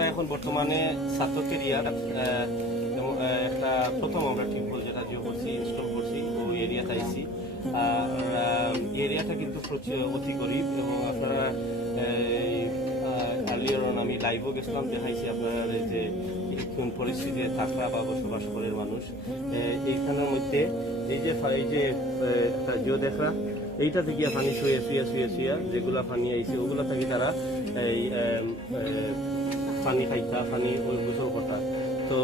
আমরা এখন বর্তমানে সাতক এরিয়ার একটা প্রথম আমরা টিউবওয়েল যেটা জিও করছি ইনস্টল করছি ওই এরিয়াতে আইছি। আর এরিয়াটা কিন্তু অতি গরিব এবং আপনারা আর্লিয়ার আমি লাইভও গেছিলাম, দেখাইছি আপনারা যে কোন পরিস্থিতিতে থাকরা বা বসবাস করে মানুষ এইখানের মধ্যে এই যে একটা জিও দেখরা এইটা থেকে পানি শুয়ে যেগুলা পানি আইছে ওগুলা থেকে তারা এই পানি খাইতা পানি গোসল করতা। তো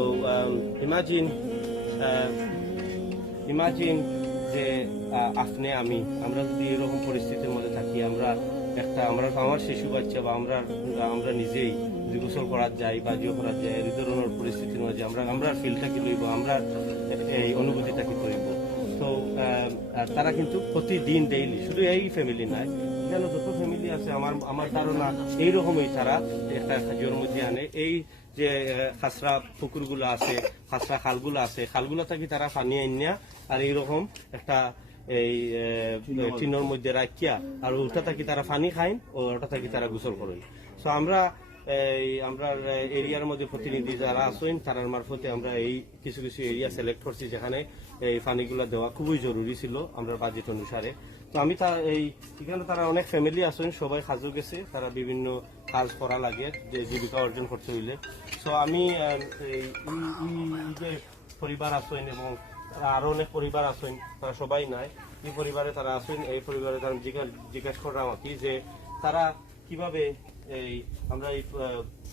ইমাজিন যে আপনি আমরা যদি এরকম পরিস্থিতির মধ্যে থাকি, আমার শিশু বাচ্চা বা আমরা নিজেই যদি গোসল করার যাই বা জিও করার যাই এই ধরনের পরিস্থিতির মধ্যে আমরা ফিলটা কি লইব, আমরা এই অনুভূতিটা কি করিব। তো তারা কিন্তু প্রতিদিন ডেইলি, শুধু এই ফ্যামিলি নয়, এখানে যত ফ্যামিলি আছে আমার ধারণা এইরকমই তারা একটা জিওর মধ্যে আনে। এই যে খাসরা পুকুরগুলো আছে, খাসরা খালগুলো আছে, খালগুলো থাকি তারা পানি আনিয়া আর এইরকম একটা এই টিনের মধ্যে রাখিয়া আর ওটা থাকি তারা পানি খাইন ও ওটা থাকি তারা গোসল করেন। তো আমরা এরিয়ার মধ্যে প্রতিনিধি যারা আছেন তার মারফতে আমরা এই কিছু এরিয়া সিলেক্ট করছি যেখানে এই পানিগুলো দেওয়া খুবই জরুরি ছিল আমরা বাজেট অনুসারে। তো আমি এখানে তারা অনেক ফ্যামিলি আছেন, সবাই কাজও গেছে, তারা বিভিন্ন কাজ করা লাগে যে জীবিকা অর্জন করতে হইলে। তো আমি এই যে পরিবার আছেন এবং আরো অনেক পরিবার আছেন, তারা সবাই নাই, এই পরিবারে তারা আছেন, এই পরিবারে তারা জিজ্ঞাসা করলাম আর কি যে তারা কিভাবে আমরা এই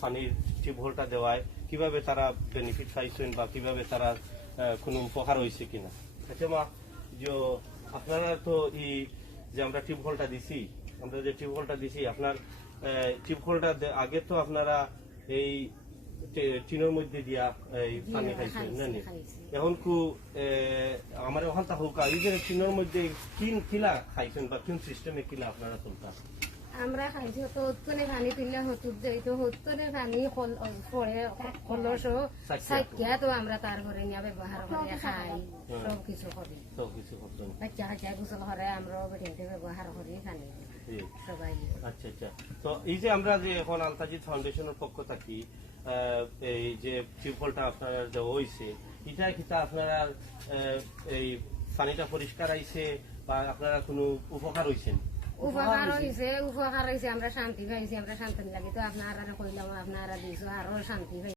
পানির টিউবওয়েলটা দেওয়ায় কিভাবে তারা বেনিফিট পাইছেন বা কিভাবে তারা কোনো উপকার হয়েছে কিনা। আচ্ছা মা, যে আপনারা তো যে আমরা টিউবওয়েলটা দিছি, আপনার টিউবওয়েলটা আগে তো আপনারা এই টিনের মধ্যে দিয়া এই পানি খাইছেন না? এখন আমার ওখান তা হোক এই যে টিনের মধ্যে কিলা খাইছেন বা কোন সিস্টেমে কিলা আপনারা চলতা? আমরা খাইছি তো হতনে পানি তুললে হতুর যাই তো হতনে পানি পরে খলস সাইকিয়া তো আমরা তার ঘরে নিয়ে ব্যবহার করে খাই, সব কিছু করি, বাচ্চা কাচ্চা গোসল করে আমরা বেটিতে ব্যবহার করি পানি সবাই। আচ্ছা আচ্ছা। তো এই যে আমরা যে এখন আলতাজিদ ফাউন্ডেশনের পক্ষ থাকি এই যে টিউবওয়েলটা আপনারা দেওয়া হয়েছে, এটা আপনারা এই পানিটা পরিষ্কার আইছে বা আপনারা কোনো উপকার হয়েছেন? উপকার হয়েছে, আমরা শান্তি পাইছি, আমরা শান্তি লাগি তো আপনারা কইলাম, আপনারা দিয়েছো আরো শান্তি পাই।